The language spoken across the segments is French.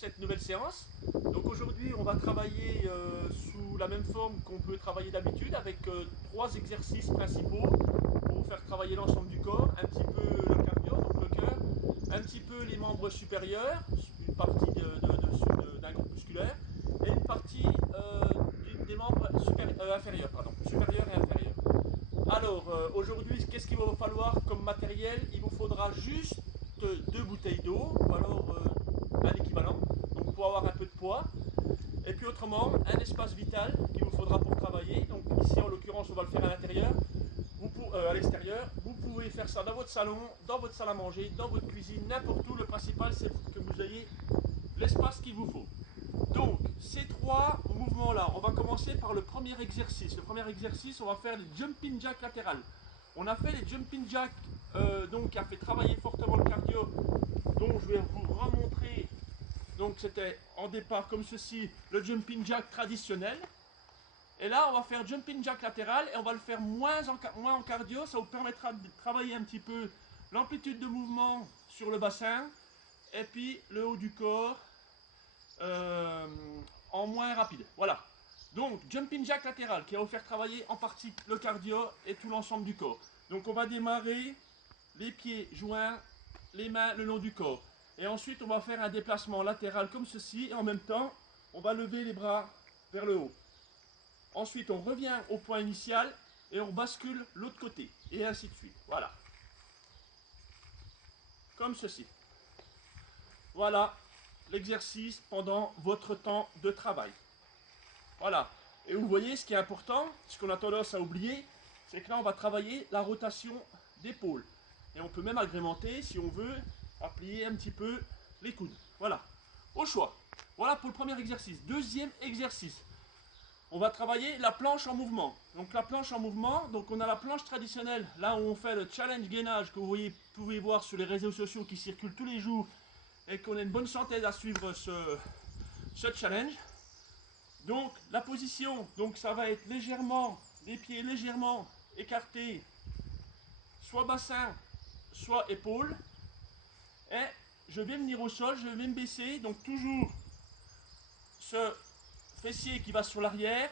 cette nouvelle séance. Donc aujourd'hui on va travailler sous la même forme qu'on peut travailler d'habitude avec trois exercices principaux pour vous faire travailler l'ensemble du corps, un petit peu le cardio, donc le cœur, un petit peu les membres supérieurs, une partie d'un groupe musculaire et une partie des membres inférieurs, supérieurs et inférieurs. Alors aujourd'hui qu'est-ce qu'il va vous falloir comme matériel? Il vous faudra juste deux bouteilles d'eau, ou alors un équivalent, donc pour avoir un peu de poids. Et puis autrement, un espace vital qu'il vous faudra pour travailler. Donc ici en l'occurrence on va le faire à l'intérieur, à l'extérieur. Vous pouvez faire ça dans votre salon, dans votre salle à manger, dans votre cuisine, n'importe où. Le principal c'est que vous ayez l'espace qu'il vous faut. Donc ces trois mouvements là, on va commencer par le premier exercice. Le premier exercice, on va faire les jumping jacks latérales. On a fait les jumping jacks donc qui a fait travailler fortement le cardio, donc je vais vous remontrer. Donc c'était en départ comme ceci, le jumping jack traditionnel. Et là on va faire jumping jack latéral et on va le faire moins en cardio. Ça vous permettra de travailler un petit peu l'amplitude de mouvement sur le bassin et puis le haut du corps en moins rapide. Voilà. Donc jumping jack latéral qui va vous faire travailler en partie le cardio et tout l'ensemble du corps. Donc on va démarrer les pieds joints, les mains le long du corps. Et ensuite, on va faire un déplacement latéral comme ceci. Et en même temps, on va lever les bras vers le haut. Ensuite, on revient au point initial et on bascule l'autre côté. Et ainsi de suite. Voilà. Comme ceci. Voilà l'exercice pendant votre temps de travail. Voilà. Et vous voyez, ce qui est important, ce qu'on a tendance à oublier, c'est que là, on va travailler la rotation d'épaule. Et on peut même agrémenter, si on veut, à plier un petit peu les coudes. Voilà, au choix. Voilà pour le premier exercice. Deuxième exercice, on va travailler la planche en mouvement. Donc la planche en mouvement, donc on a la planche traditionnelle, là où on fait le challenge gainage que vous pouvez voir sur les réseaux sociaux qui circulent tous les jours et qu'on a une bonne santé à suivre ce challenge. Donc la position, donc ça va être légèrement, les pieds légèrement écartés, soit bassin, soit épaule. Et je vais venir au sol, je vais me baisser, donc toujours ce fessier qui va sur l'arrière,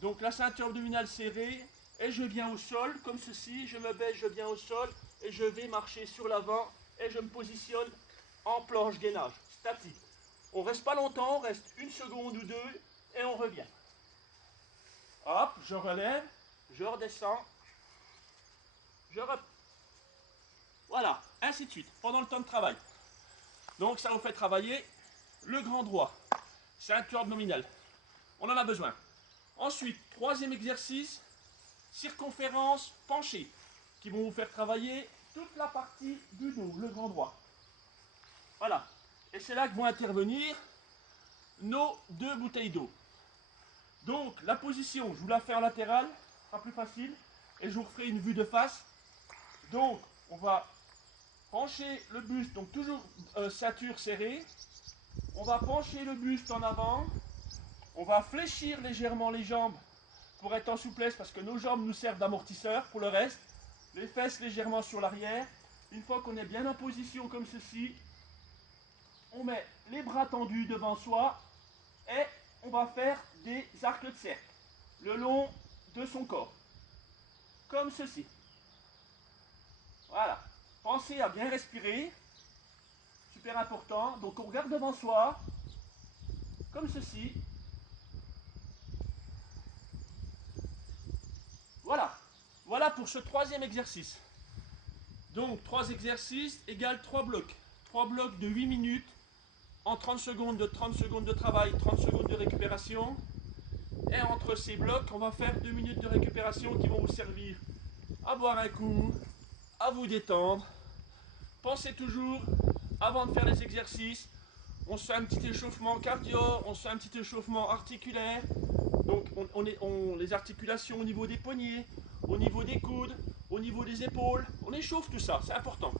donc la ceinture abdominale serrée, et je viens au sol, comme ceci, je me baisse, je viens au sol, et je vais marcher sur l'avant, et je me positionne en planche gainage, statique. On ne reste pas longtemps, on reste une seconde ou deux, et on revient. Hop, je relève, je redescends, je repars. Voilà, ainsi de suite, pendant le temps de travail. Donc ça vous fait travailler le grand droit, ceinture abdominale. On en a besoin. Ensuite, troisième exercice, circonférence penchée, qui vont vous faire travailler toute la partie du dos, le grand droit. Voilà. Et c'est là que vont intervenir nos deux bouteilles d'eau. Donc la position, je vous la fais en latéral, ce sera plus facile. Et je vous referai une vue de face. Donc on va pencher le buste, donc toujours ceinture serrée. On va pencher le buste en avant. On va fléchir légèrement les jambes pour être en souplesse parce que nos jambes nous servent d'amortisseur pour le reste. Les fesses légèrement sur l'arrière. Une fois qu'on est bien en position comme ceci, on met les bras tendus devant soi et on va faire des arcs de cercle le long de son corps. Comme ceci. Voilà. Pensez à bien respirer. Super important. Donc on regarde devant soi. Comme ceci. Voilà. Voilà pour ce troisième exercice. Donc 3 exercices égale 3 blocs. 3 blocs de 8 minutes en 30 secondes de travail, 30 secondes de récupération. Et entre ces blocs, on va faire 2 minutes de récupération qui vont vous servir à boire un coup, à vous détendre. Pensez toujours, avant de faire les exercices, on se fait un petit échauffement cardio, on se fait un petit échauffement articulaire. Donc les articulations au niveau des poignets, au niveau des coudes, au niveau des épaules, on échauffe tout ça, c'est important.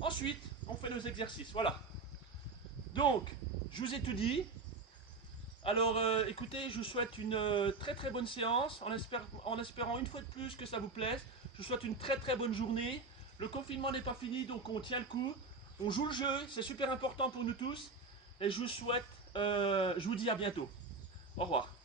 Ensuite, on fait nos exercices, voilà. Donc, je vous ai tout dit. Alors, écoutez, je vous souhaite une très très bonne séance, en espérant une fois de plus que ça vous plaise. Je vous souhaite une très très bonne journée. Le confinement n'est pas fini, donc on tient le coup. On joue le jeu, c'est super important pour nous tous. et je vous souhaite, je vous dis à bientôt. Au revoir.